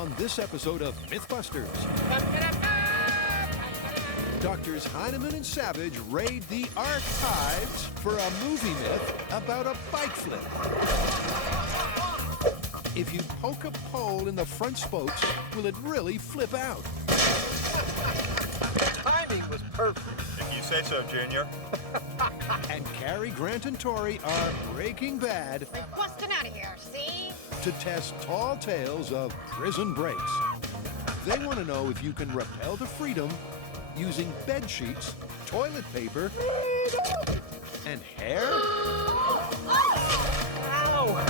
On this episode of Mythbusters, Doctors Hyneman and Savage raid the archives for a movie myth about a bike flip. If you poke a pole in the front spokes, will it really flip out? Timing was perfect. If you say so, Junior. And Cary Grant and Tori are Breaking Bad We're busting out of here, see? to test tall tales of prison breaks. They want to know if you can rappel to freedom using bed sheets, toilet paper, and hair? Ow!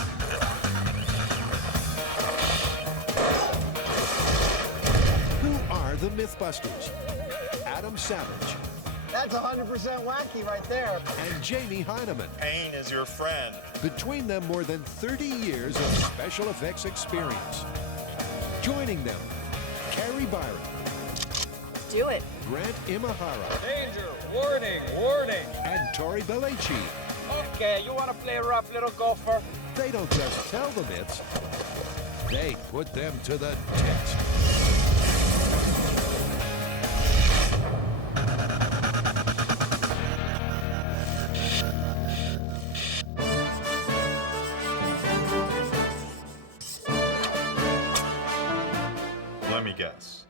Who are the Mythbusters? Adam Savage That's 100% wacky right there. and Jamie Hyneman. Pain is your friend. Between them, more than 30 years of special effects experience. Joining them, Carrie Byron, Do it. Grant Imahara, Danger! Warning! Warning! and Tori Belleci. Okay, you want to play rough, little gopher? They don't just tell the myths, they put them to the test. Let me guess.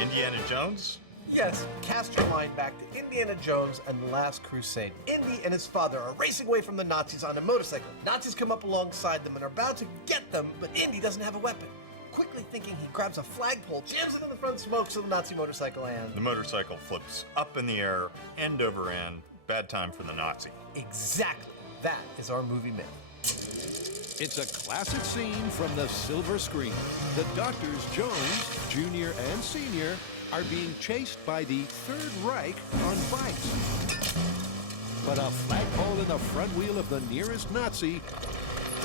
Indiana Jones? Yes, cast your mind back to Indiana Jones and the Last Crusade. Indy and his father are racing away from the Nazis on a motorcycle. Nazis come up alongside them and are about to get them, but Indy doesn't have a weapon. Quickly thinking, he grabs a flagpole, jams it in the front spokes of the Nazi motorcycle, The and... motorcycle flips up in the air, end over end. Bad time for the Nazi. Exactly. That is our movie myth. It's a classic scene from the silver screen. The Doctors Jones, Jr. and Sr., are being chased by the Third Reich on bikes. But a flagpole in the front wheel of the nearest Nazi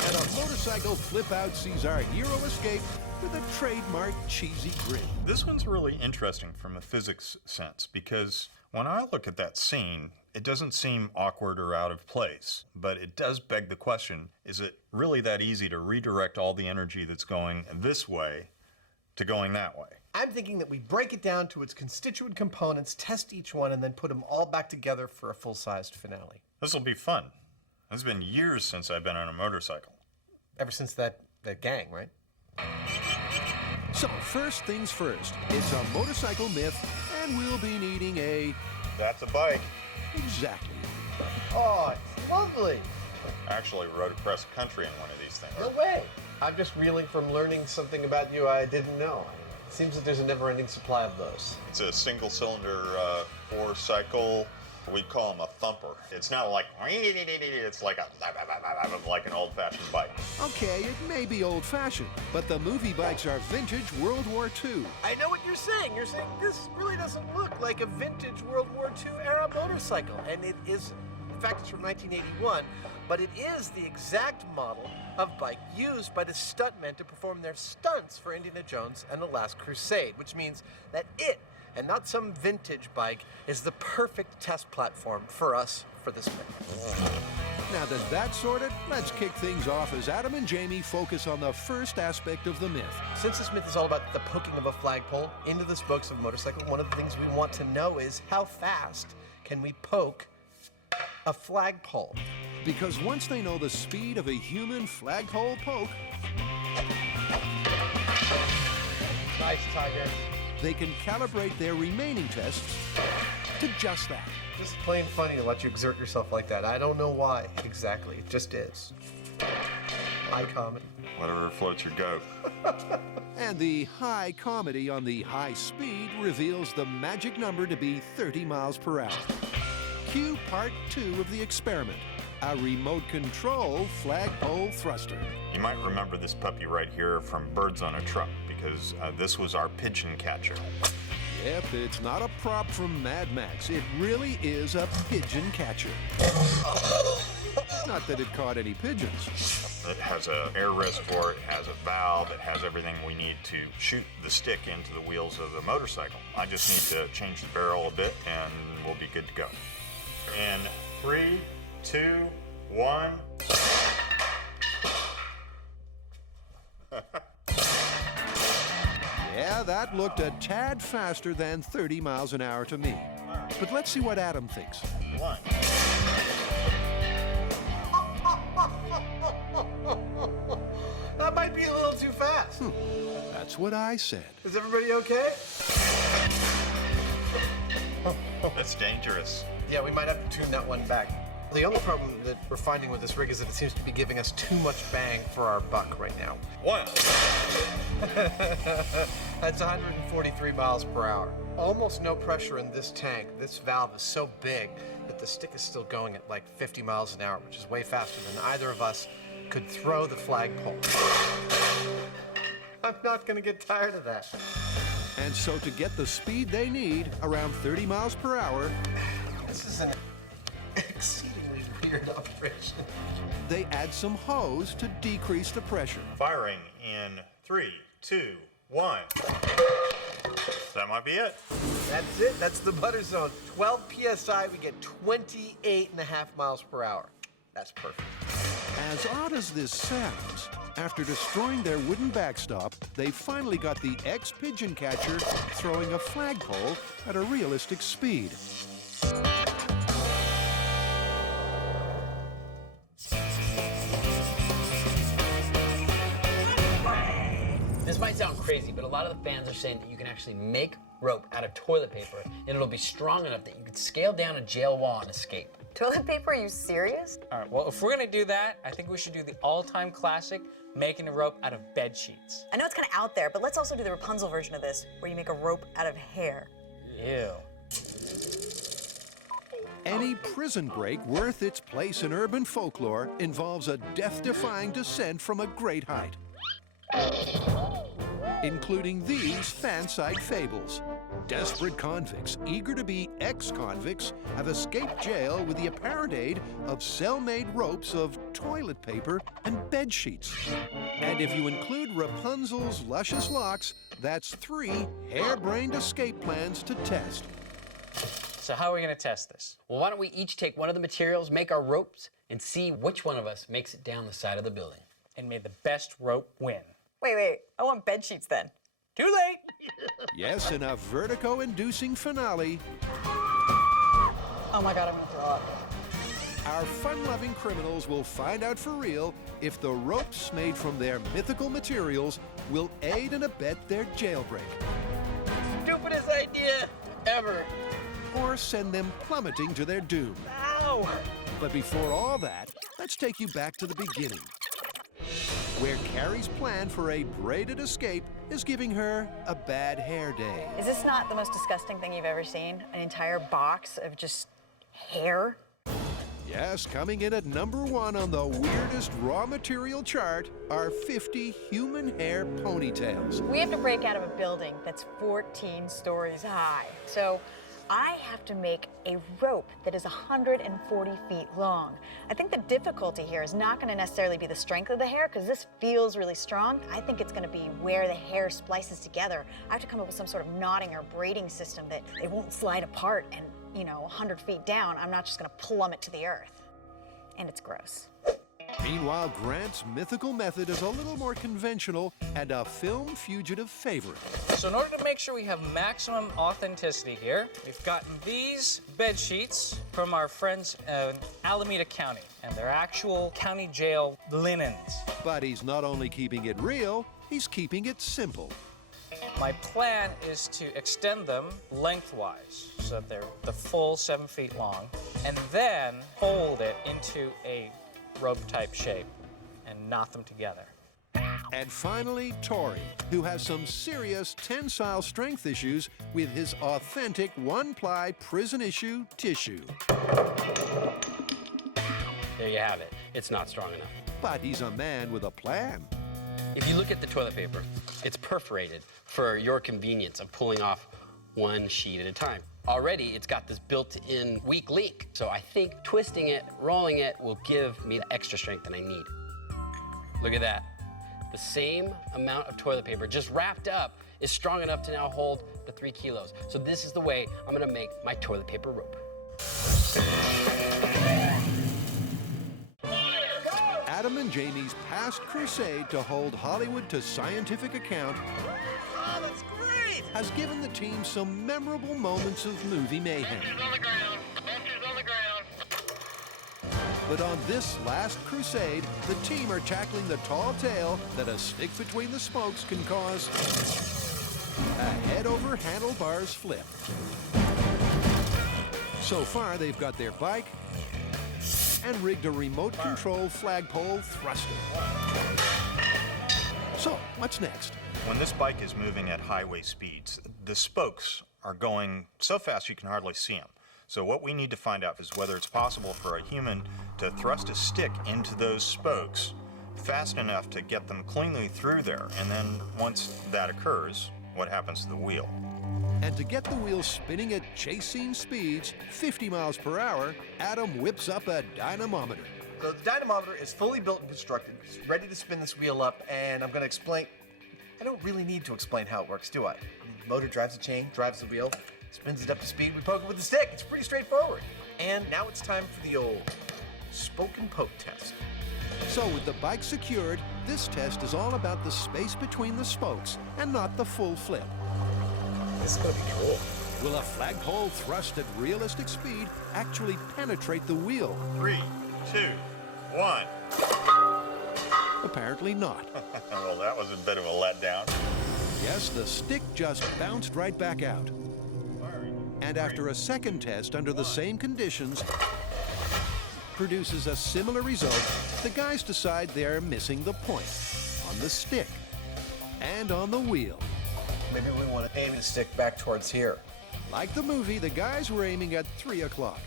and a motorcycle flip-out sees our hero escape with a trademark cheesy grin. This one's really interesting from a physics sense because when I look at that scene, it doesn't seem awkward or out of place, but it does beg the question, is it really that easy to redirect all the energy that's going this way to going that way? I'm thinking that we break it down to its constituent components, test each one, and then put them all back together for a full-sized finale. This will be fun. It's been years since I've been on a motorcycle. Ever since that gang, right? So first things first, it's a motorcycle myth, and we'll be needing a... That's a bike. exactly. Oh, it's lovely. I actually rode across the country in one of these things. No way. I'm just reeling from learning something about you I didn't know. It seems that there's a never-ending supply of those. It's a single-cylinder four-cycle. We call them a thumper. It's not like it's like an old-fashioned bike. Okay, it may be old-fashioned, but the movie bikes are vintage World War II. I know what you're saying. You're saying this really doesn't look like a vintage World War II era motorcycle, and it is. In fact, it's from 1981, but it is the exact model of bike used by the stuntmen to perform their stunts for Indiana Jones and the Last Crusade, which means that it, and not some vintage bike, is the perfect test platform for us for this myth. Now that that's sorted, let's kick things off as Adam and Jamie focus on the first aspect of the myth. Since this myth is all about the poking of a flagpole into the spokes of a motorcycle, one of the things we want to know is how fast can we poke a flagpole? Because once they know the speed of a human flagpole poke, Nice, Tiger. they can calibrate their remaining tests to just that. Just plain funny to let you exert yourself like that. I don't know why exactly. It just is. High comedy. Whatever floats your goat. And the high comedy on the high speed reveals the magic number to be 30 miles per hour. Cue part 2 of the experiment, a remote control flagpole thruster. You might remember this puppy right here from Birds on a Truck because this was our pigeon catcher. Yep, it's not a prop from Mad Max. It really is a pigeon catcher. Not that it caught any pigeons. It has an air reservoir, it has a valve, it has everything we need to shoot the stick into the wheels of the motorcycle. I just need to change the barrel a bit and we'll be good to go. In 3, 2, 1. Yeah, that looked a tad faster than 30 miles an hour to me. But let's see what Adam thinks. One. That might be a little too fast. That's what I said. Is everybody okay? That's dangerous. Yeah, we might have to tune that one back. The only problem that we're finding with this rig is that it seems to be giving us too much bang for our buck right now. One. That's 143 miles per hour. Almost no pressure in this tank. This valve is so big that the stick is still going at like 50 miles an hour, which is way faster than either of us could throw the flagpole. I'm not gonna get tired of that. And so to get the speed they need, around 30 miles per hour, This is an exceedingly weird operation. they add some hose to decrease the pressure. Firing in 3, 2, 1. That might be it. That's it. That's the butter zone. 12 PSI, we get 28.5 miles per hour. That's perfect. As odd as this sounds, after destroying their wooden backstop, they finally got the ex-pigeon catcher throwing a flagpole at a realistic speed. This might sound crazy, but a lot of the fans are saying that you can actually make rope out of toilet paper, and it'll be strong enough that you could scale down a jail wall and escape. Toilet paper? Are you serious? All right, well, if we're gonna do that, I think we should do the all-time classic, making a rope out of bed sheets. I know it's kind of out there, but let's also do the Rapunzel version of this, where you make a rope out of hair. Ew. Any prison break worth its place in urban folklore involves a death-defying descent from a great height, including these fan-site fables. Desperate convicts, eager to be ex-convicts, have escaped jail with the apparent aid of cell-made ropes of toilet paper and bed sheets. And if you include Rapunzel's luscious locks, that's 3 harebrained escape plans to test. So how are we gonna test this? Well, why don't we each take one of the materials, make our ropes, and see which one of us makes it down the side of the building. And may the best rope win. Wait, I want bed sheets then. Too late! Yes, in a vertigo-inducing finale, Oh my God, I'm gonna throw up. our fun-loving criminals will find out for real if the ropes made from their mythical materials will aid and abet their jailbreak, Stupidest idea ever. or send them plummeting to their doom. Ow! But before all that, let's take you back to the beginning, where Carrie's plan for a braided escape is giving her a bad hair day. Is this not the most disgusting thing you've ever seen? An entire box of just hair? Yes, coming in at #1 on the weirdest raw material chart are 50 human hair ponytails. We have to break out of a building that's 14 stories high. So I have to make a rope that is 140 feet long. I think the difficulty here is not going to necessarily be the strength of the hair, because this feels really strong. I think it's going to be where the hair splices together. I have to come up with some sort of knotting or braiding system that it won't slide apart and, 100 feet down, I'm not just going to plummet to the earth. And it's gross. Meanwhile, Grant's mythical method is a little more conventional and a film fugitive favorite. So in order to make sure we have maximum authenticity here, we've gotten these bed sheets from our friends in Alameda County, and they're actual county jail linens. But he's not only keeping it real, he's keeping it simple. My plan is to extend them lengthwise so that they're the full 7 feet long, and then fold it into a rope-type shape and knot them together. And finally, Tori, who has some serious tensile strength issues with his authentic one-ply prison-issue tissue. There you have it. It's not strong enough. But he's a man with a plan. If you look at the toilet paper, it's perforated for your convenience of pulling off one sheet at a time. Already, it's got this built-in weak link. So I think twisting it, rolling it, will give me the extra strength that I need. Look at that. The same amount of toilet paper, just wrapped up, is strong enough to now hold the 3 kilos. So this is the way I'm gonna make my toilet paper rope. Adam and Jamie's past crusade to hold Hollywood to scientific account Oh, that's great! has given the team some memorable moments of movie mayhem. Bunches on the ground. Bunches on the ground. But on this last crusade, the team are tackling the tall tale that a stick between the spokes can cause a head-over handlebars flip. So far, they've got their bike and rigged a remote-control flagpole thruster. So, what's next? When this bike is moving at highway speeds, the spokes are going so fast you can hardly see them. So what we need to find out is whether it's possible for a human to thrust a stick into those spokes fast enough to get them cleanly through there. And then once that occurs, what happens to the wheel? And to get the wheel spinning at chase scene speeds, 50 miles per hour, Adam whips up a dynamometer. So the dynamometer is fully built and constructed. It's ready to spin this wheel up, and I'm going to explain. I don't really need to explain how it works, do I? The motor drives the chain, drives the wheel, spins it up to speed, we poke it with the stick. It's pretty straightforward. And now it's time for the old spoke and poke test. So with the bike secured, this test is all about the space between the spokes and not the full flip. This is going to be cool. Will a flagpole thrust at realistic speed actually penetrate the wheel? 3, 2, 1. Apparently not. Well, that was a bit of a letdown. Yes, the stick just bounced right back out. And after a second test under the same conditions produces a similar result, the guys decide they're missing the point on the stick and on the wheel. Maybe we want to aim the stick back towards here. Like the movie, the guys were aiming at 3 o'clock.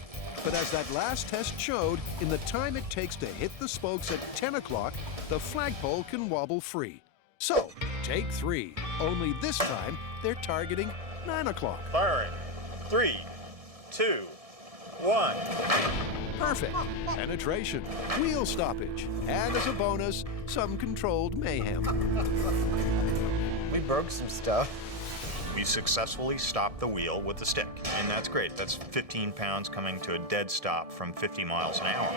But as that last test showed, in the time it takes to hit the spokes at 10 o'clock, the flagpole can wobble free. So, take 3. Only this time, they're targeting 9 o'clock. Firing. 3, 2, 1. Perfect. Penetration, wheel stoppage, and as a bonus, some controlled mayhem. We broke some stuff. We successfully stopped the wheel with the stick, and that's great. That's 15 pounds coming to a dead stop from 50 miles an hour.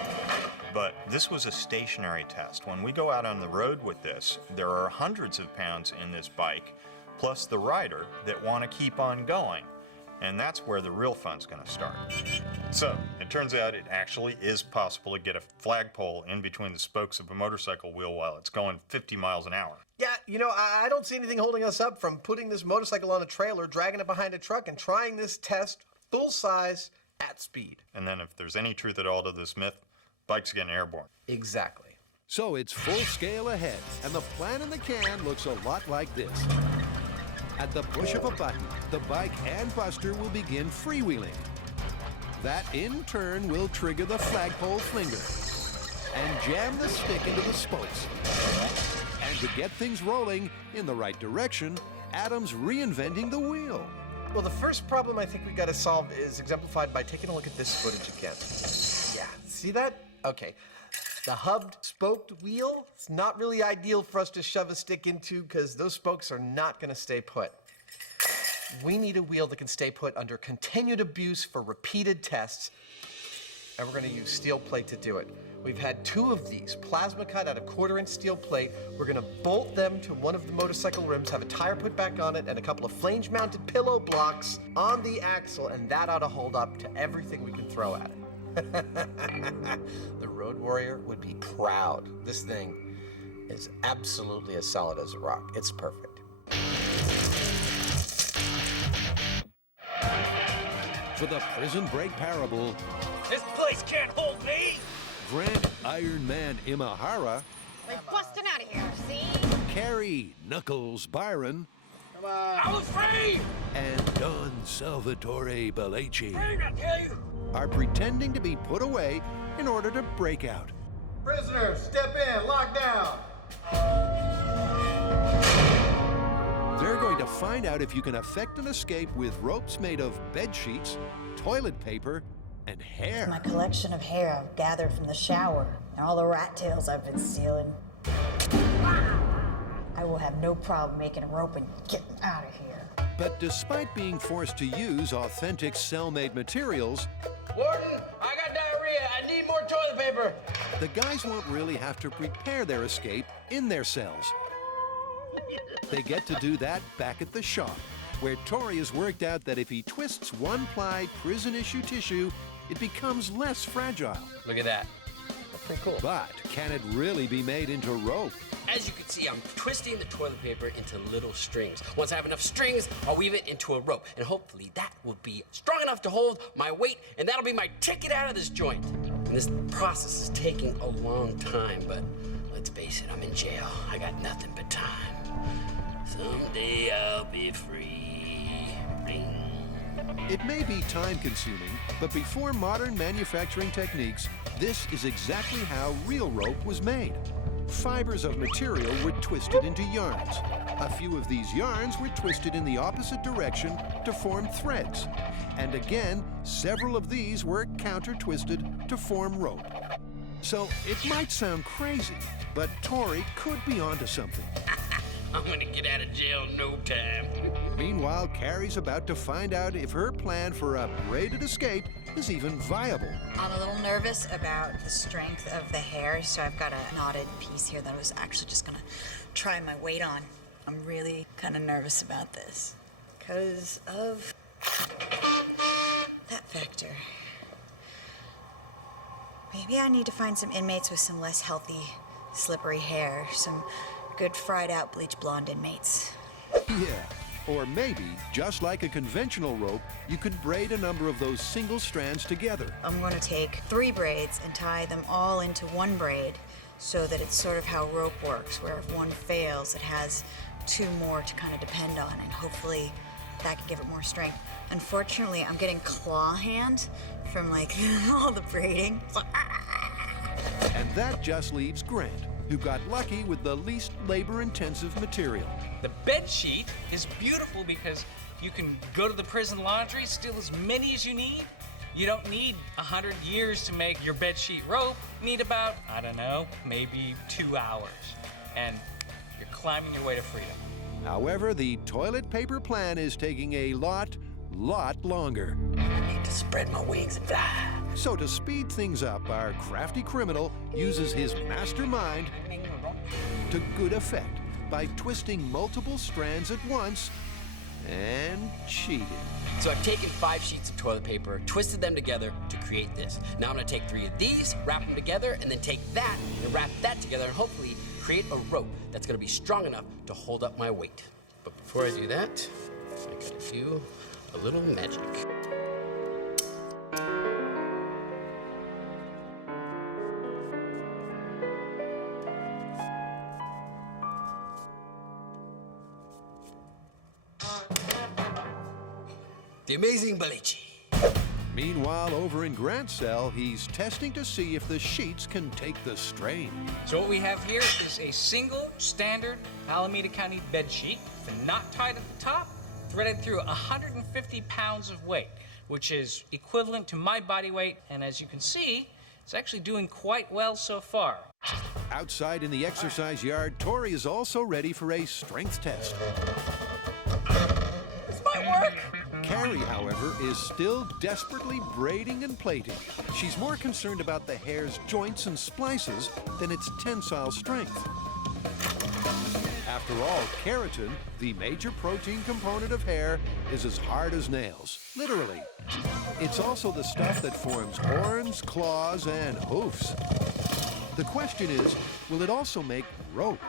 But this was a stationary test. When we go out on the road with this, there are hundreds of pounds in this bike, plus the rider that want to keep on going. And that's where the real fun's going to start. So, it turns out it actually is possible to get a flagpole in between the spokes of a motorcycle wheel while it's going 50 miles an hour. Yeah, you know, I don't see anything holding us up from putting this motorcycle on a trailer, dragging it behind a truck, and trying this test full size at speed. And then if there's any truth at all to this myth, bikes getting airborne. Exactly. So it's full scale ahead, and the plan in the can looks a lot like this. At the push of a button, the bike and Buster will begin freewheeling. That in turn will trigger the flagpole flinger and jam the stick into the spokes. And to get things rolling in the right direction, Adam's reinventing the wheel. Well, the first problem I think we got to solve is exemplified by taking a look at this footage again. Yeah, see that? Okay. The hubbed spoked wheel, it's not really ideal for us to shove a stick into because those spokes are not going to stay put. We need a wheel that can stay put under continued abuse for repeated tests, and we're going to use steel plate to do it. We've had 2 of these, plasma cut out of 1/4-inch steel plate. We're going to bolt them to one of the motorcycle rims, have a tire put back on it, and a couple of flange-mounted pillow blocks on the axle, and that ought to hold up to everything we can throw at it. The Road Warrior would be proud. This thing is absolutely as solid as a rock. It's perfect. For the Prison Break parable, This place can't hold me! Grant Iron Man Imahara, We're busting out of here, see? Carrie Knuckles Byron, I was free! and Don Salvatore Belleci Free, I tell you! are pretending to be put away in order to break out. Prisoners, step in, lock down. They're going to find out if you can effect an escape with ropes made of bed sheets, toilet paper, and hair. My collection of hair I've gathered from the shower and all the rat tails I've been stealing. I will have no problem making a rope and getting out of here. But despite being forced to use authentic cell-made materials, Warden, I got diarrhea. I need more toilet paper. the guys won't really have to prepare their escape in their cells. They get to do that back at the shop, where Tori has worked out that if he twists one-ply prison-issue tissue, it becomes less fragile. Look at that. That's pretty cool. But can it really be made into rope? As you can see, I'm twisting the toilet paper into little strings. Once I have enough strings, I'll weave it into a rope, and hopefully that will be strong enough to hold my weight, and that'll be my ticket out of this joint. And this process is taking a long time, but let's face it, I'm in jail. I got nothing but time. Someday I'll be free. Ring. It may be time-consuming, but before modern manufacturing techniques, this is exactly how real rope was made. Fibers of material were twisted into yarns. A few of these yarns were twisted in the opposite direction to form threads. And again, several of these were counter-twisted to form rope. So it might sound crazy, but Tori could be onto something. I'm gonna get out of jail in no time. Meanwhile, Carrie's about to find out if her plan for a braided escape is even viable. I'm a little nervous about the strength of the hair, so I've got a knotted piece here that I was actually just gonna try my weight on. I'm really kind of nervous about this because of that factor. Maybe I need to find some inmates with some less healthy, slippery hair, some good fried out bleach blonde inmates. Yeah. Or maybe, just like a conventional rope, you could braid a number of those single strands together. I'm going to take 3 braids and tie them all into one braid so that it's sort of how rope works, where if one fails, it has 2 more to kind of depend on, and hopefully that can give it more strength. Unfortunately, I'm getting claw hand from like all the braiding. And that just leaves Grant, who got lucky with the least labor-intensive material. The bed sheet is beautiful because you can go to the prison laundry, steal as many as you need. You don't need 100 years to make your bed sheet rope. You need about, I don't know, maybe 2 hours. And you're climbing your way to freedom. However, the toilet paper plan is taking a lot longer. I need to spread my wings and fly. So to speed things up, our crafty criminal uses his mastermind to good effect by twisting multiple strands at once and cheating. So I've taken 5 sheets of toilet paper, twisted them together to create this. Now I'm gonna take 3 of these, wrap them together, and then take that and wrap that together and hopefully create a rope that's gonna be strong enough to hold up my weight. But before I do that, I gotta do a little magic. The amazing Balici. Meanwhile, over in Grant's cell, he's testing to see if the sheets can take the strain. So what we have here is a single standard Alameda County bed sheet, the knot tied at the top, threaded through 150 pounds of weight, which is equivalent to my body weight, and as you can see, it's actually doing quite well so far. Outside in the exercise yard, Tori is also ready for a strength test. This might work. Carrie, however, is still desperately braiding and plaiting. She's more concerned about the hair's joints and splices than its tensile strength. After all, keratin, the major protein component of hair, is as hard as nails, literally. It's also the stuff that forms horns, claws, and hoofs. The question is, will it also make rope?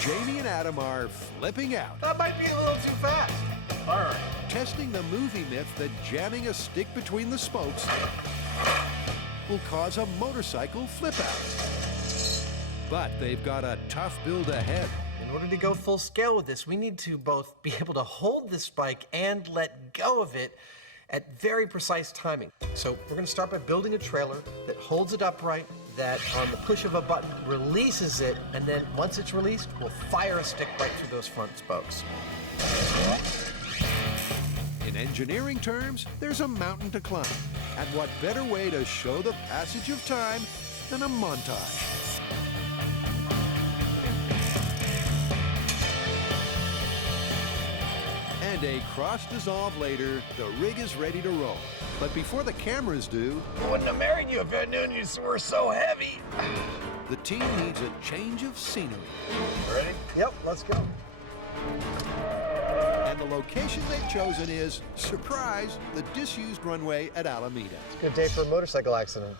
Jamie and Adam are flipping out, That might be a little too fast. All right. testing the movie myth that jamming a stick between the spokes will cause a motorcycle flip out. But they've got a tough build ahead. In order to go full scale with this, we need to both be able to hold this bike and let go of it at very precise timing. So we're going to start by building a trailer that holds it upright, that on the push of a button releases it, and then once it's released, we'll fire a stick right through those front spokes. In engineering terms, there's a mountain to climb. And what better way to show the passage of time than a montage? And a cross-dissolve later, the rig is ready to roll. But before the cameras do, I wouldn't have married you if I knew you were so heavy. the team needs a change of scenery. Ready? Yep, let's go. And the location they've chosen is, surprise, the disused runway at Alameda. It's a good day for a motorcycle accident.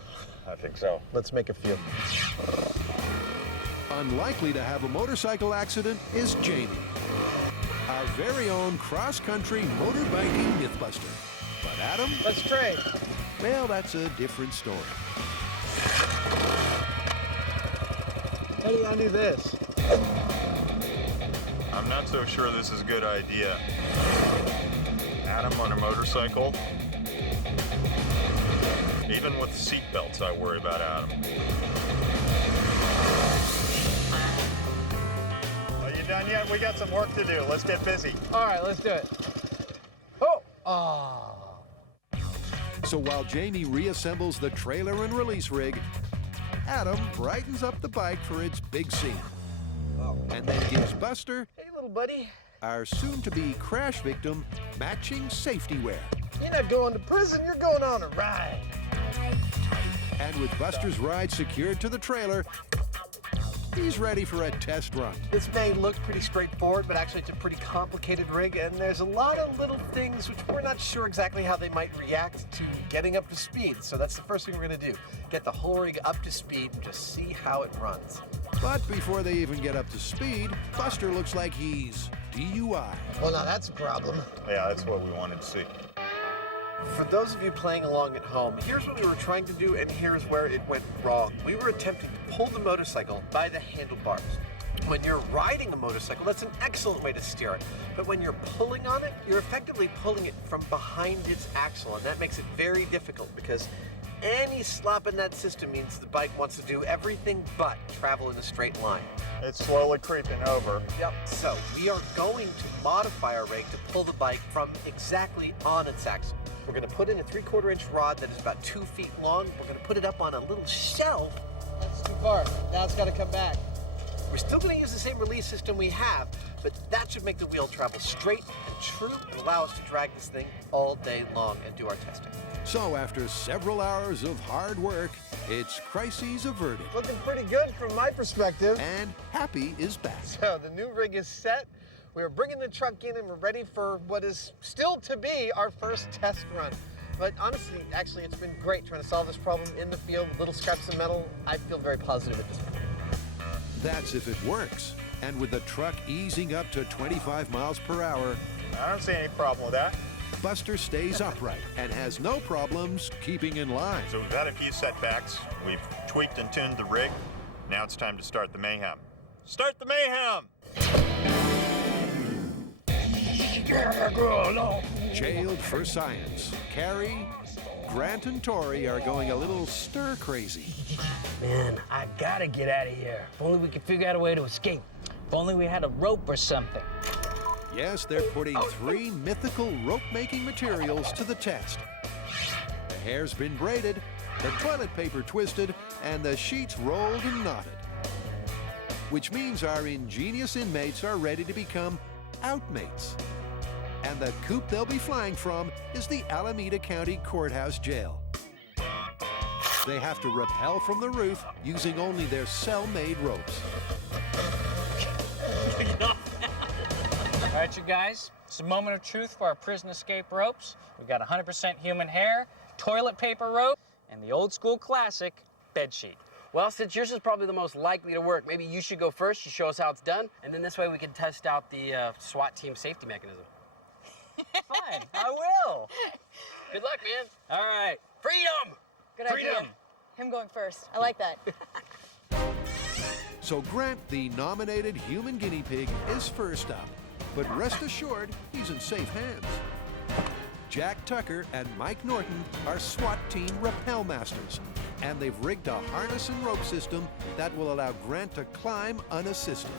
I think so. Let's make a few. Unlikely to have a motorcycle accident is Jamie, our very own cross-country motorbiking Mythbuster. But Adam, Let's trade. well, that's a different story. How do you undo this? I'm not so sure this is a good idea. Adam on a motorcycle. Even with seat belts, I worry about Adam. Are you done yet? We got some work to do. Let's get busy. All right, let's do it. Oh! So while Jamie reassembles the trailer and release rig, Adam brightens up the bike for its big scene. And then gives Buster, Hey, little buddy. our soon-to-be crash victim, matching safety wear. You're not going to prison, you're going on a ride. And with Buster's ride secured to the trailer, he's ready for a test run. This may look pretty straightforward, but actually it's a pretty complicated rig, and there's a lot of little things which we're not sure exactly how they might react to getting up to speed. So that's the first thing we're gonna do. Get the whole rig up to speed and just see how it runs. But before they even get up to speed, Buster looks like he's DUI. Well, now that's a problem. Yeah, that's what we wanted to see. For those of you playing along at home, here's what we were trying to do, and here's where it went wrong. We were attempting to pull the motorcycle by the handlebars. When you're riding a motorcycle, that's an excellent way to steer it. But when you're pulling on it, you're effectively pulling it from behind its axle, and that makes it very difficult because any slop in that system means the bike wants to do everything but travel in a straight line. It's slowly creeping over. Yep, so we are going to modify our rig to pull the bike from exactly on its axle. We're gonna put in a 3/4 inch rod that is about 2 feet long. We're gonna put it up on a little shelf. That's too far. Now it's gotta come back. We're still gonna use the same release system we have, but that should make the wheel travel straight and true and allow us to drag this thing all day long and do our testing. So after several hours of hard work, it's crises averted. Looking pretty good from my perspective. And Happy is back. So the new rig is set. We're bringing the truck in and we're ready for what is still to be our first test run. But honestly, actually, it's been great trying to solve this problem in the field with little scraps of metal. I feel very positive at this point. That's if it works. And with the truck easing up to 25 miles per hour, I don't see any problem with that. Buster stays upright and has no problems keeping in line. So we've had a few setbacks. We've tweaked and tuned the rig. Now it's time to start the mayhem. Start the mayhem! Jailed for science. Carrie, Grant, and Tori are going a little stir crazy. Man, I gotta get out of here. If only we could figure out a way to escape. If only we had a rope or something. Yes, they're putting 3 mythical rope-making materials to the test. The hair's been braided, the toilet paper twisted, and the sheets rolled and knotted. Which means our ingenious inmates are ready to become outmates. And the coop they'll be flying from is the Alameda County Courthouse Jail. They have to rappel from the roof using only their cell-made ropes. All right, you guys, it's a moment of truth for our prison escape ropes. We've got 100% human hair, toilet paper rope, and the old school classic bed sheet. Well, since yours is probably the most likely to work, maybe you should go first. You show us how it's done, and then this way we can test out the SWAT team safety mechanism. Fine, I will. Good luck, man. All right. Freedom! Good Freedom. idea. Him going first. I like that. So Grant, the nominated human guinea pig, is first up. But rest assured, he's in safe hands. Jack Tucker and Mike Norton are SWAT team rappel masters, and they've rigged a harness and rope system that will allow Grant to climb unassisted.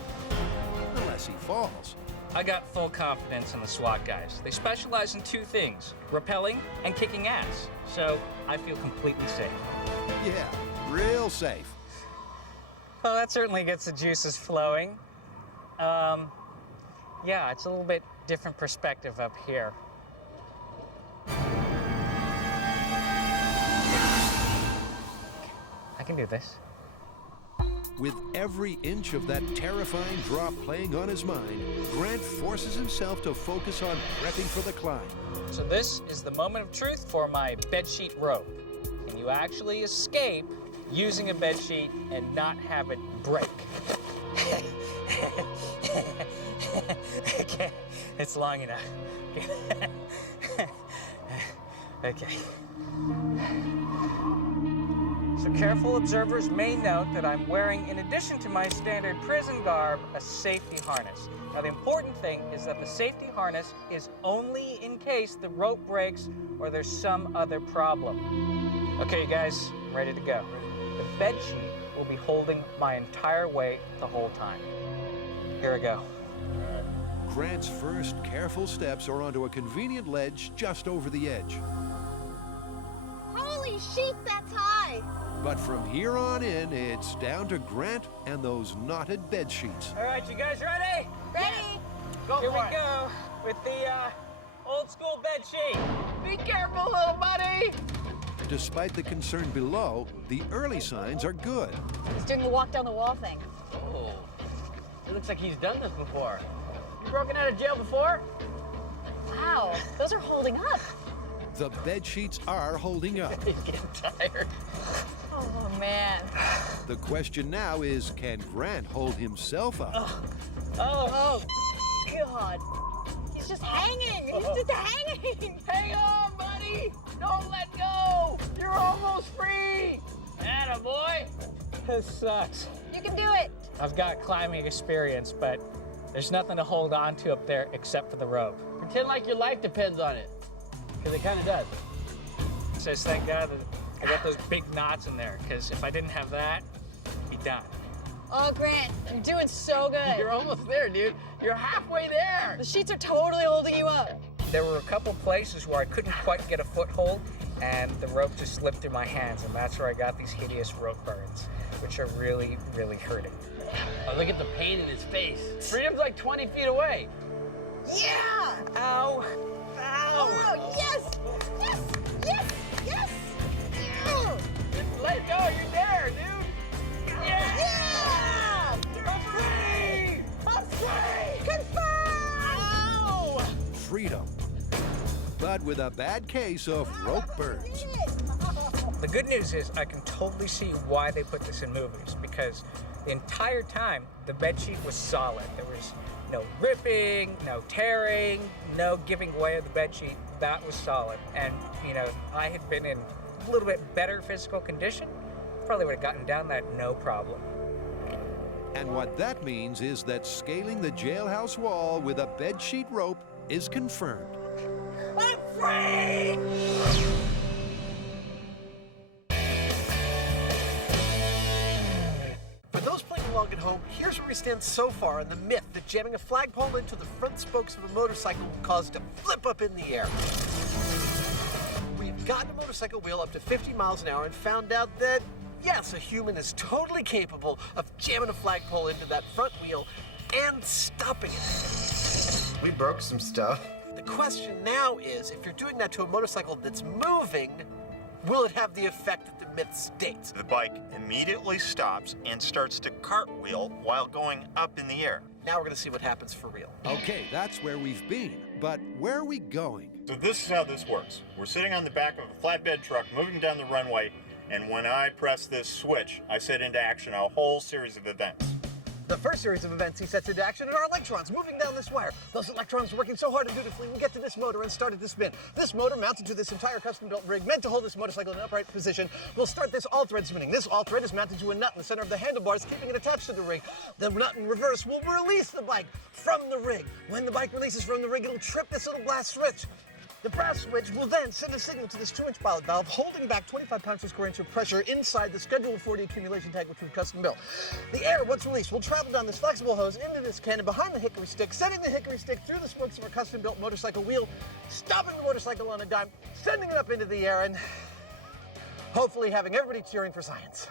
Unless he falls. I got full confidence in the SWAT guys. They specialize in 2 things, rappelling and kicking ass. So I feel completely safe. Yeah, real safe. Well, that certainly gets the juices flowing. Yeah, it's a little bit different perspective up here. I can do this. With every inch of that terrifying drop playing on his mind, Grant forces himself to focus on prepping for the climb. So this is the moment of truth for my bedsheet rope. Can you actually escape using a bedsheet and not have it break? Okay, it's long enough. Okay. So careful observers may note that I'm wearing, in addition to my standard prison garb, a safety harness. Now the important thing is that the safety harness is only in case the rope breaks or there's some other problem. Okay, you guys, I'm ready to go. The bed sheet will be holding my entire weight the whole time. Here I go. Grant's first careful steps are onto a convenient ledge just over the edge. Holy sheep, that's high! But from here on in, it's down to Grant and those knotted bed sheets. All right, you guys ready? Ready? Go Here we go with the old school bed sheet. Be careful, little buddy. Despite the concern below, the early signs are good. He's doing the walk down the wall thing. Oh, it looks like he's done this before. You broken out of jail before? Wow, those are holding up. The bed sheets are holding up. He's getting tired. Oh, man. The question now is, can Grant hold himself up? Oh, God. He's just hanging. He's just hanging. Hang on, buddy. Don't let go. You're almost free. Atta boy. This sucks. You can do it. I've got climbing experience, but there's nothing to hold on to up there except for the rope. Pretend like your life depends on it, because it kind of does. It says, thank God that I got those big knots in there, because if I didn't have that, I'd be done. Oh, Grant, you're doing so good. You're almost there, dude. You're halfway there. The sheets are totally holding you up. There were a couple places where I couldn't quite get a foothold, and the rope just slipped through my hands, and that's where I got these hideous rope burns, which are really, really hurting. Oh, look at the pain in his face. Freedom's like 20 feet away. Yeah! Ow! Ow! Oh, yes! Yes! Yes! Yes! Yeah! Let go, you're there, dude. Yeah! I'm free! I'm free! Confirmed! Ow! Freedom. But with a bad case of rope burns. The good news is I can totally see why they put this in movies, because the entire time the bedsheet was solid. There was no ripping, no tearing, no giving way of the bedsheet. That was solid. And, you know, I had been in a little bit better physical condition, probably would have gotten down that no problem. And what that means is that scaling the jailhouse wall with a bedsheet rope is confirmed. I'm free! For those playing along at home, here's where we stand so far on the myth that jamming a flagpole into the front spokes of a motorcycle will cause it to flip up in the air. We've gotten a motorcycle wheel up to 50 miles an hour and found out that, yes, a human is totally capable of jamming a flagpole into that front wheel and stopping it. We broke some stuff. The question now is, if you're doing that to a motorcycle that's moving, will it have the effect that the myth states? The bike immediately stops and starts to cartwheel while going up in the air. Now we're going to see what happens for real. Okay, that's where we've been. But where are we going? So this is how this works. We're sitting on the back of a flatbed truck moving down the runway, and when I press this switch, I set into action a whole series of events. The first series of events he sets into action are our electrons moving down this wire. Those electrons working so hard and dutifully will get to this motor and start it to spin. This motor, mounted to this entire custom-built rig meant to hold this motorcycle in an upright position, will start this all-thread spinning. This all-thread is mounted to a nut in the center of the handlebars, keeping it attached to the rig. The nut in reverse will release the bike from the rig. When the bike releases from the rig, it'll trip this little blast switch. The brass switch will then send a signal to this 2-inch pilot valve, holding back 25 pounds per square inch of pressure inside the scheduled 40 accumulation tank, which we've custom built. The air, once released, will travel down this flexible hose into this cannon behind the hickory stick, sending the hickory stick through the spokes of our custom built motorcycle wheel, stopping the motorcycle on a dime, sending it up into the air, and hopefully having everybody cheering for science.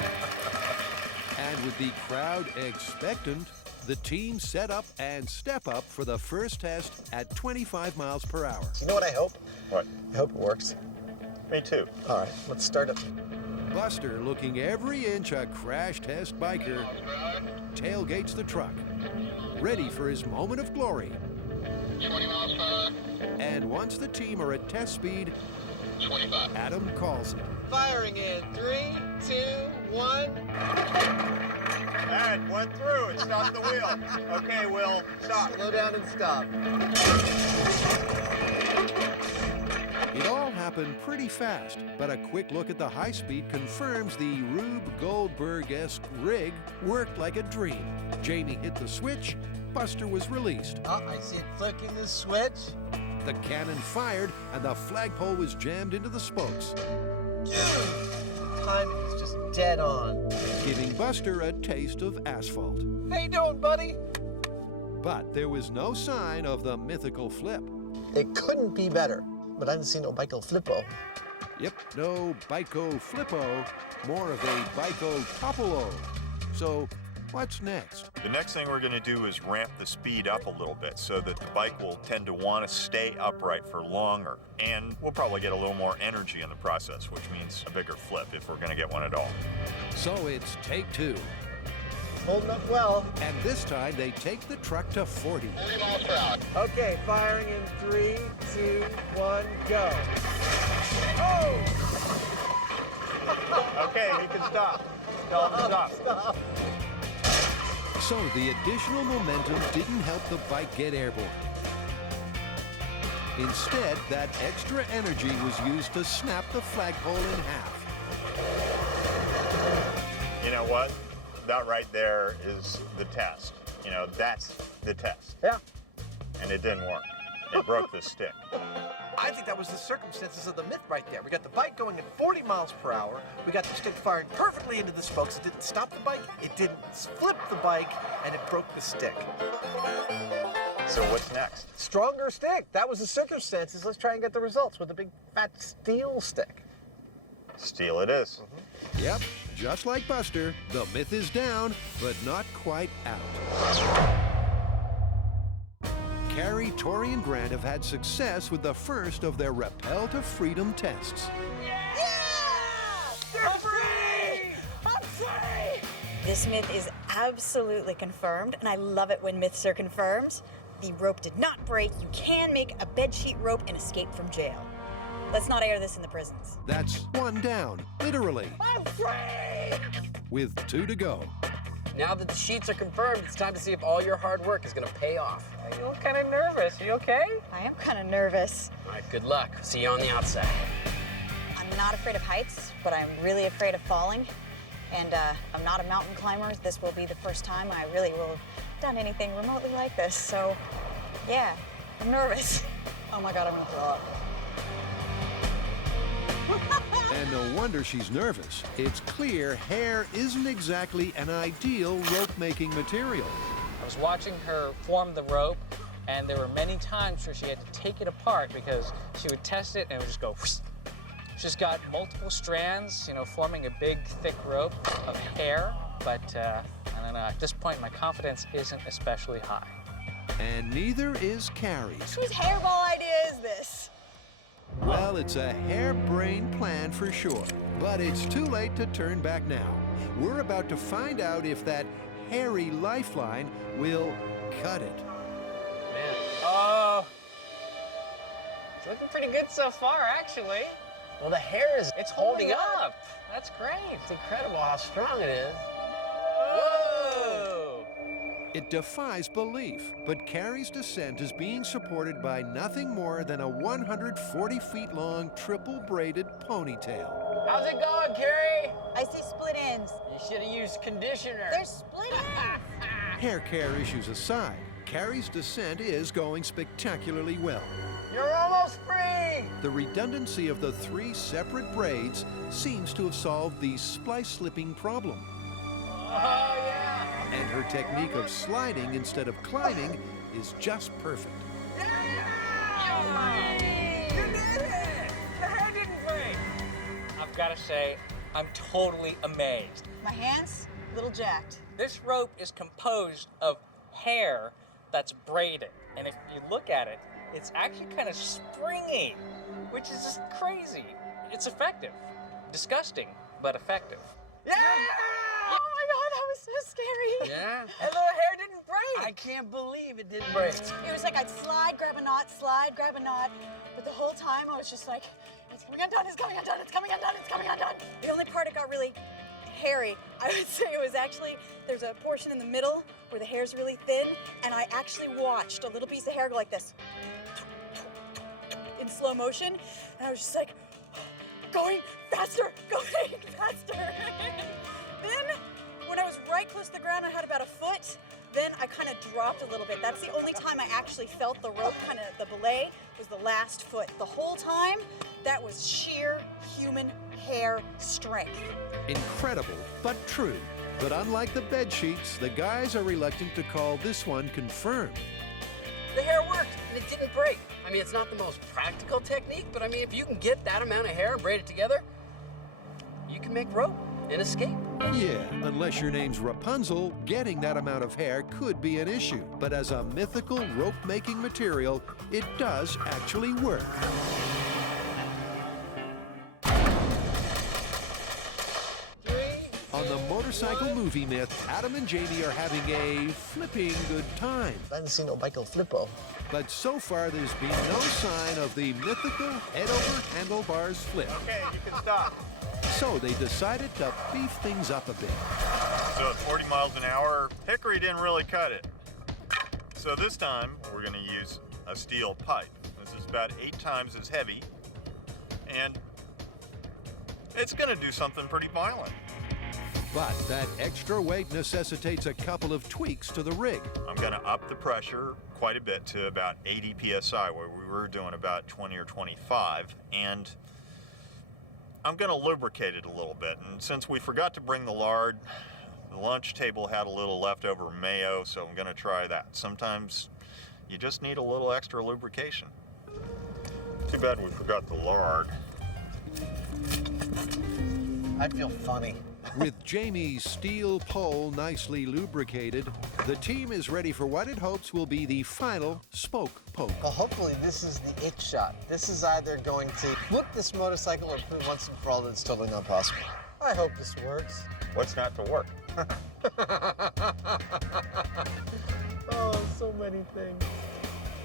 And with the crowd expectant, The team set up and step up for the first test at 25 miles per hour. You know what I hope? What? I hope it works. Me too. All right, let's start it. Buster, looking every inch a crash test biker, tailgates the truck, ready for his moment of glory. 20 miles per hour. And once the team are at test speed, 25. Adam calls it. Firing in 3, 2, 1. And went through. It stopped the wheel. Okay, Will, stop. Slow down and stop. It all happened pretty fast, but a quick look at the high speed confirms the Rube Goldberg-esque rig worked like a dream. Jamie hit the switch, Buster was released. Oh, I see it flicking the switch. The cannon fired, and the flagpole was jammed into the spokes, Timing is just dead on. giving Buster a taste of asphalt. How you doing, buddy? But there was no sign of the mythical flip. It couldn't be better, but I didn't see no Michael Flippo. Yep, no Bico Flippo, more of a Bico Topolo. So, what's next? The next thing we're going to do is ramp the speed up a little bit so that the bike will tend to want to stay upright for longer. And we'll probably get a little more energy in the process, which means a bigger flip if we're going to get one at all. So it's take two. Holding up well. And this time they take the truck to 40. 40 miles per hour. Okay, firing in 3, 2, 1, go. Oh! Okay, you can stop. Tell them to stop. Stop. So the additional momentum didn't help the bike get airborne. Instead, that extra energy was used to snap the flagpole in half. You know what? That right there is the test. You know, that's the test. Yeah. And it didn't work. It broke the stick. I think that was the circumstances of the myth right there. We got the bike going at 40 miles per hour. We got the stick firing perfectly into the spokes. It didn't stop the bike. It didn't flip the bike, and it broke the stick. So what's next? Stronger stick. That was the circumstances. Let's try and get the results with a big fat steel stick. Steel it is. Yep, just like Buster, the myth is down, but not quite out. Carrie, Tori, and Grant have had success with the first of their Rappel to Freedom tests. I'm free! I'm free! This myth is absolutely confirmed, and I love it when myths are confirmed. The rope did not break. You can make a bedsheet rope and escape from jail. Let's not air this in the prisons. That's one down, literally, I'm free! with 2 to go. Now that the sheets are confirmed, it's time to see if all your hard work is going to pay off. You look kind of nervous. Are you okay? I am kind of nervous. All right, good luck. See you on the outside. I'm not afraid of heights, but I'm really afraid of falling. And I'm not a mountain climber. This will be the first time I really will have done anything remotely like this. So, yeah, I'm nervous. Oh my God, I'm gonna throw up. And no wonder she's nervous. It's clear hair isn't exactly an ideal rope-making material. I was watching her form the rope, and there were many times where she had to take it apart because she would test it and it would just go whoosh. She's got multiple strands, you know, forming a big, thick rope of hair, but I don't know, at this point, my confidence isn't especially high. And neither is Carrie's. Whose hairball idea is this? Well, it's a harebrained plan for sure, but it's too late to turn back now. We're about to find out if that hairy lifeline will cut it. Man, oh, it's looking pretty good so far, actually. Well, the hair is It's holding up. That's great. It's incredible how strong it is. Whoa! It defies belief, but Carrie's descent is being supported by nothing more than a 140 feet long triple braided ponytail. How's it going, Carrie? I see split ends. You should have used conditioner. They're split ends. Hair care issues aside, Carrie's descent is going spectacularly well. You're almost free! The redundancy of the 3 separate braids seems to have solved the splice slipping problem. Oh, yeah! And her technique of sliding instead of climbing is just perfect. You did it! The hair didn't break! I've got to say, I'm totally amazed. My hands, a little jacked. This rope is composed of hair that's braided. And if you look at it, it's actually kind of springy, which is just crazy. It's effective. Disgusting, but effective. Yeah! Oh my God, that was so scary. Yeah. And the hair didn't break. I can't believe it didn't break. It was like I'd slide, grab a knot, slide, grab a knot. But the whole time I was just like, it's coming undone, it's coming undone, it's coming undone, it's coming undone. The only part it got really hairy, I would say it was actually, there's a portion in the middle where the hair's really thin, and I actually watched a little piece of hair go like this in slow motion, and I was just like, going faster, going faster. Then, when I was right close to the ground, I had about a foot, then I kind of dropped a little bit. That's the only time I actually felt the rope, kind of the belay, was the last foot. The whole time, that was sheer human hair strength. Incredible, but true. But unlike the bed sheets, the guys are reluctant to call this one confirmed. The hair worked, and it didn't break. I mean, it's not the most practical technique, but I mean, if you can get that amount of hair and braid it together, you can make rope and escape. Yeah, unless your name's Rapunzel, getting that amount of hair could be an issue. But as a mythical rope-making material, it does actually work. On the motorcycle movie Myth, Adam and Jamie are having a flipping good time. I haven't seen no Michael Flippo. But so far, there's been no sign of the mythical head-over handlebars flip. Okay, you can stop. So they decided to beef things up a bit. So at 40 miles an hour, hickory didn't really cut it. So this time, we're going to use a steel pipe. This is about 8 times as heavy, and it's going to do something pretty violent. But that extra weight necessitates a couple of tweaks to the rig. I'm going to up the pressure quite a bit to about 80 psi, where we were doing about 20 or 25, and I'm going to lubricate it a little bit. And since we forgot to bring the lard, the lunch table had a little leftover mayo, so I'm going to try that. Sometimes you just need a little extra lubrication. Too bad we forgot the lard. I feel funny. With Jamie's steel pole nicely lubricated, the team is ready for what it hopes will be the final spoke poke. Well, hopefully this is the it shot. This is either going to flip this motorcycle or prove once and for all that it's totally not possible. I hope this works. What's not to work? Oh, so many things.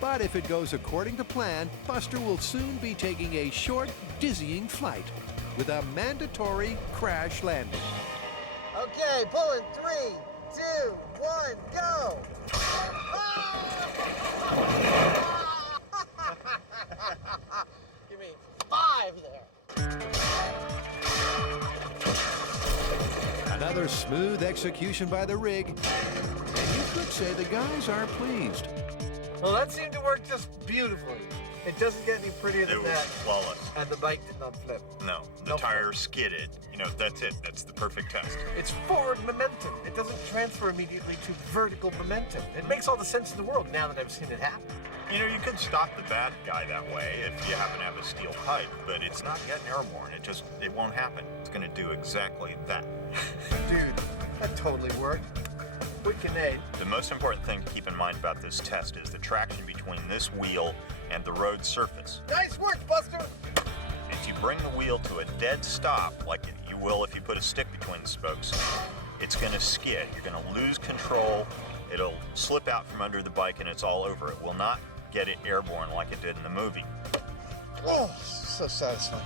But if it goes according to plan, Buster will soon be taking a short, dizzying flight with a mandatory crash landing. Okay, pull in 3, 2, 1, go! Give me 5 there. Another smooth execution by the rig, and you could say the guys are pleased. Well, that seemed to work just beautifully. It doesn't get any prettier than It was that. flawless. And the bike did not flip. No, the No tire skidded. You know, that's it. That's the perfect test. It's forward momentum. It doesn't transfer immediately to vertical momentum. It makes all the sense in the world now that I've seen it happen. You know, you could stop the bad guy that way if you happen to have a steel pipe, but it's not getting airborne. It won't happen. It's going to do exactly that. Dude, that totally worked. Wicked A. The most important thing to keep in mind about this test is the traction between this wheel and the road surface. Nice work, Buster! If you bring the wheel to a dead stop, like you will if you put a stick between the spokes, it's going to skid. You're going to lose control. It'll slip out from under the bike and it's all over. It will not get it airborne like it did in the movie. Oh, so satisfying.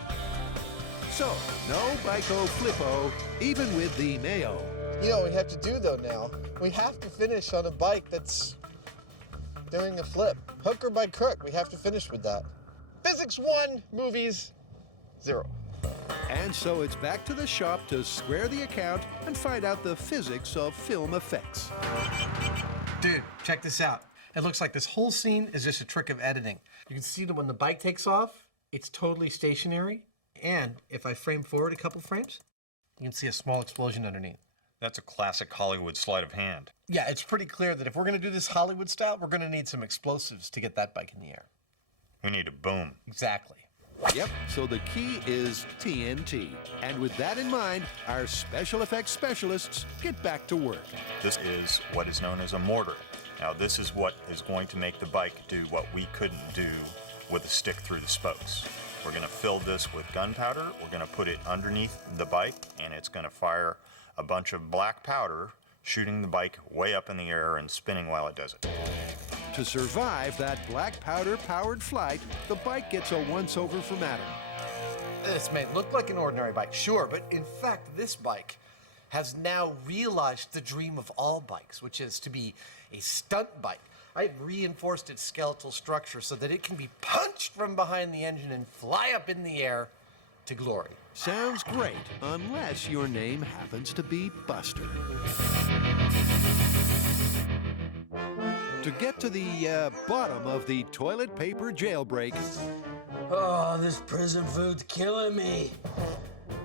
So, no Biko Flippo, even with the mayo. You know what we have to do, though, now? We have to finish on a bike that's doing a flip. Hook or by crook, we have to finish with that. Physics 1, movies 0. And so it's back to the shop to square the account and find out the physics of film effects. Dude, check this out. It looks like this whole scene is just a trick of editing. You can see that when the bike takes off, it's totally stationary. And if I frame forward a couple frames, you can see a small explosion underneath. That's a classic Hollywood sleight of hand. Yeah, it's pretty clear that if we're going to do this Hollywood style, we're going to need some explosives to get that bike in the air. We need a boom. Exactly. Yep, so the key is TNT. And with that in mind, our special effects specialists get back to work. This is what is known as a mortar. Now this is what is going to make the bike do what we couldn't do with a stick through the spokes. We're going to fill this with gunpowder, we're going to put it underneath the bike, and it's going to fire a bunch of black powder, shooting the bike way up in the air and spinning while it does it. To survive that black powder-powered flight, the bike gets a once-over from Adam. This may look like an ordinary bike, sure, but in fact, this bike has now realized the dream of all bikes, which is to be a stunt bike. I've reinforced its skeletal structure so that it can be punched from behind the engine and fly up in the air to glory. Sounds great, unless your name happens to be Buster. To get to the bottom of the toilet paper jailbreak, Oh, this prison food's killing me.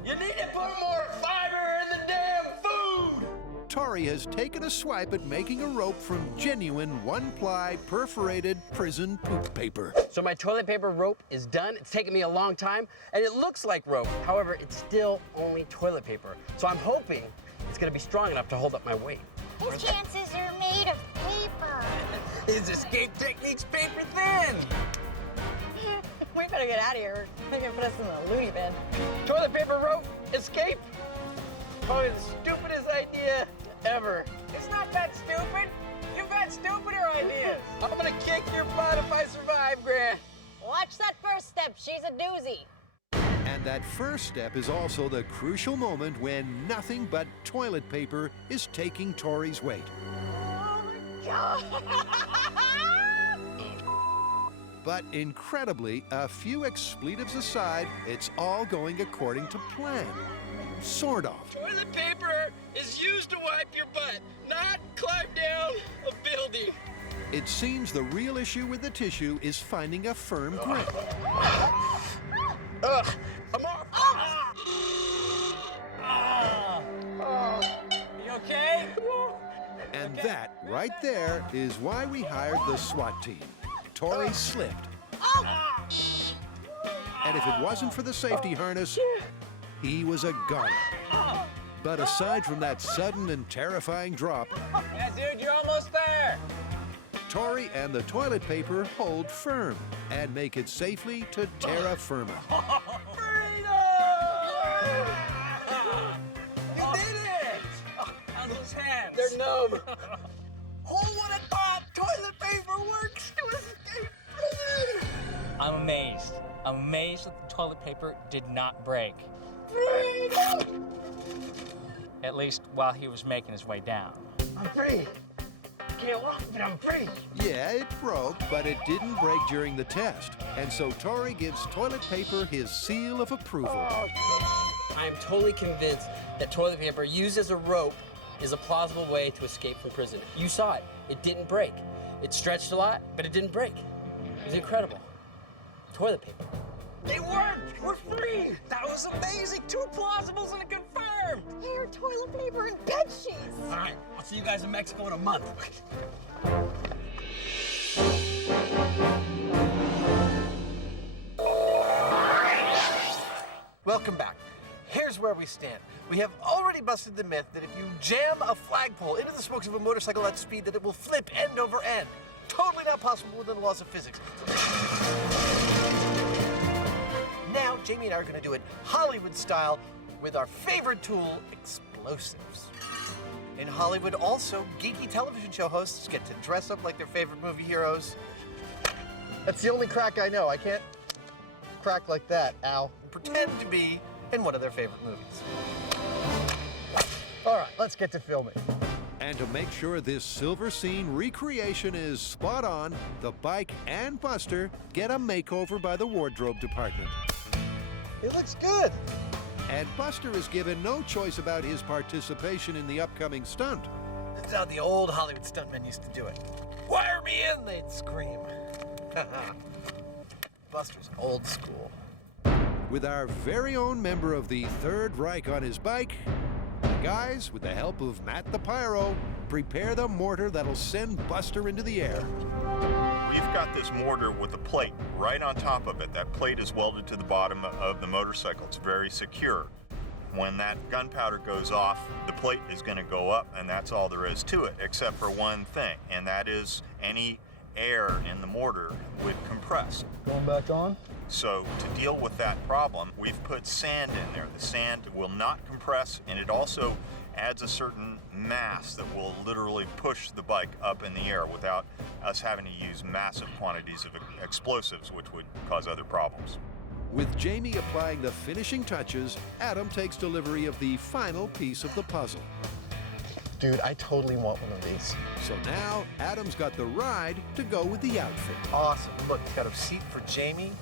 You need to put more fiber in the damn food! Tori has taken a swipe at making a rope from genuine one-ply perforated prison poop paper. So my toilet paper rope is done. It's taken me a long time, and it looks like rope. However, it's still only toilet paper. So I'm hoping it's gonna be strong enough to hold up my weight. His chances are made of paper. His escape technique's paper thin. We better get out of here. They're gonna put us in the loony bin. Toilet paper rope, escape. Probably the stupidest idea ever. It's not that stupid. You've got stupider ideas. I'm gonna kick your butt if I survive, Grant. Watch that first step. She's a doozy. And that first step is also the crucial moment when nothing but toilet paper is taking Tori's weight. But incredibly, a few expletives aside, it's all going according to plan. Sort of. Toilet paper is used to wipe your butt, not climb down a building. It seems the real issue with the tissue is finding a firm grip. I'm off. You okay? And that, right there, is why we hired the SWAT team. Tori slipped. And if it wasn't for the safety harness, he was a goner. But aside from that sudden and terrifying drop, Yeah, dude, you're almost there. Tori and the toilet paper hold firm and make it safely to terra firma. You did it! How's those hands? They're numb. Who would have thought toilet paper works to escape prison? I'm amazed. I'm amazed that the toilet paper did not break. Freedom! At least while he was making his way down. I'm free. Can't walk, but I'm free. Yeah, it broke, but it didn't break during the test. And so Tori gives toilet paper his seal of approval. I'm totally convinced that toilet paper used as a rope is a plausible way to escape from prison. You saw it. It didn't break. It stretched a lot, but it didn't break. It was incredible. Toilet paper. It worked! We're free! That was amazing! 2 plausibles and a confirmed! Hair, toilet paper, and bed sheets. All right, I'll see you guys in Mexico in a month. Welcome back. Here's where we stand. We have already busted the myth that if you jam a flagpole into the spokes of a motorcycle at speed, that it will flip end over end. Totally not possible within the laws of physics. Now, Jamie and I are going to do it Hollywood style with our favorite tool, explosives. In Hollywood, also, geeky television show hosts get to dress up like their favorite movie heroes. That's the only crack I know. I can't crack like that, Al. Pretend to be in one of their favorite movies. All right, let's get to filming. And to make sure this silver scene recreation is spot on, the bike and Buster get a makeover by the wardrobe department. It looks good. And Buster is given no choice about his participation in the upcoming stunt. That's how the old Hollywood stuntmen used to do it. Wire me in, they'd scream. Buster's old school. With our very own member of the Third Reich on his bike, the guys, with the help of Matt the Pyro, prepare the mortar that'll send Buster into the air. We've got this mortar with a plate right on top of it. That plate is welded to the bottom of the motorcycle. It's very secure. When that gunpowder goes off, the plate is going to go up, and that's all there is to it, except for one thing, and that is any air in the mortar would compress. Going back on? So to deal with that problem, we've put sand in there. The sand will not compress, and it also adds a certain mass that will literally push the bike up in the air without us having to use massive quantities of explosives, which would cause other problems. With Jamie applying the finishing touches, Adam takes delivery of the final piece of the puzzle. Dude, I totally want one of these. So now, Adam's got the ride to go with the outfit. Awesome. Look, it's got a seat for Jamie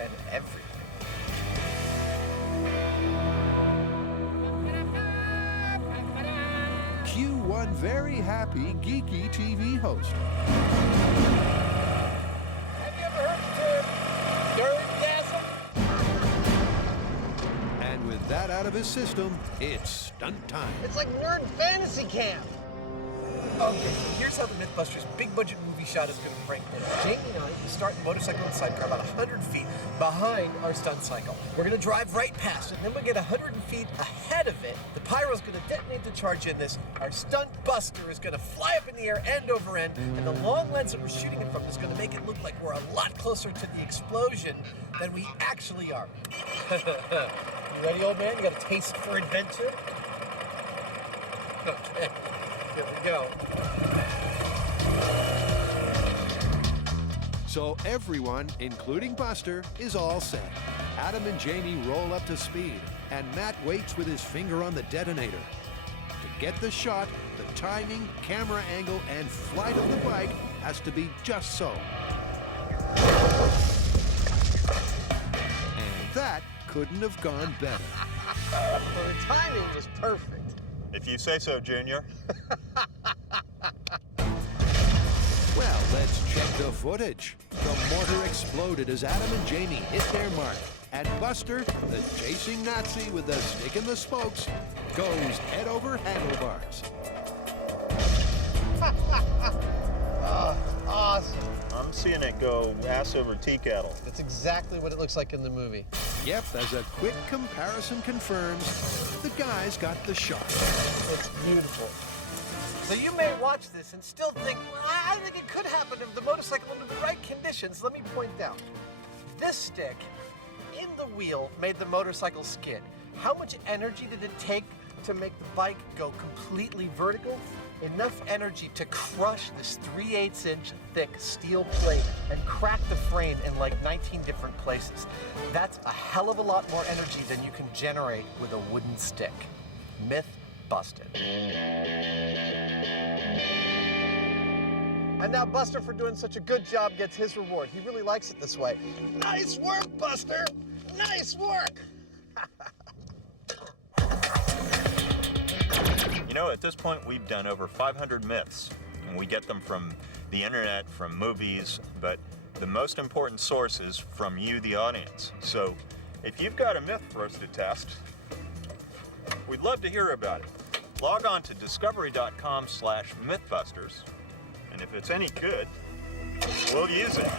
and everything. Cue one very happy, geeky TV host. Have you ever heard the term nerdgasm? And with that out of his system, it's stunt time. It's like nerd fantasy camp. Okay, so here's how the Mythbusters big budget movie shot is going to break down. Jamie and I will start the motorcycle and sidecar about 100 feet behind our stunt cycle. We're going to drive right past it, and then we'll get 100 feet ahead of it. The pyro's going to detonate the charge in this. Our stunt buster is going to fly up in the air end over end, and the long lens that we're shooting it from is going to make it look like we're a lot closer to the explosion than we actually are. You ready, old man? You got a taste for adventure? Okay. Here we go. So everyone, including Buster, is all set. Adam and Jamie roll up to speed, and Matt waits with his finger on the detonator. To get the shot, the timing, camera angle, and flight of the bike has to be just so. And that couldn't have gone better. Well, the timing was perfect. If you say so, Junior. Well, let's check the footage. The mortar exploded as Adam and Jamie hit their mark. And Buster, the chasing Nazi with the stick in the spokes, goes head over handlebars. Awesome. I'm seeing it go ass over tea kettle. That's exactly what it looks like in the movie. Yep, as a quick comparison confirms, the guys got the shot. It's beautiful. So you may watch this and still think, well, I think it could happen if the motorcycle under the right conditions. Let me point out. This stick in the wheel made the motorcycle skid. How much energy did it take to make the bike go completely vertical? Enough energy to crush this 3/8-inch thick steel plate and crack the frame in like 19 different places. That's a hell of a lot more energy than you can generate with a wooden stick. Myth busted. And now Buster, for doing such a good job, gets his reward. He really likes it this way. Nice work, Buster! Nice work! You know, at this point, we've done over 500 myths, and we get them from the internet, from movies, but the most important source is from you, the audience. So if you've got a myth for us to test, we'd love to hear about it. Log on to discovery.com/mythbusters, and if it's any good, we'll use it.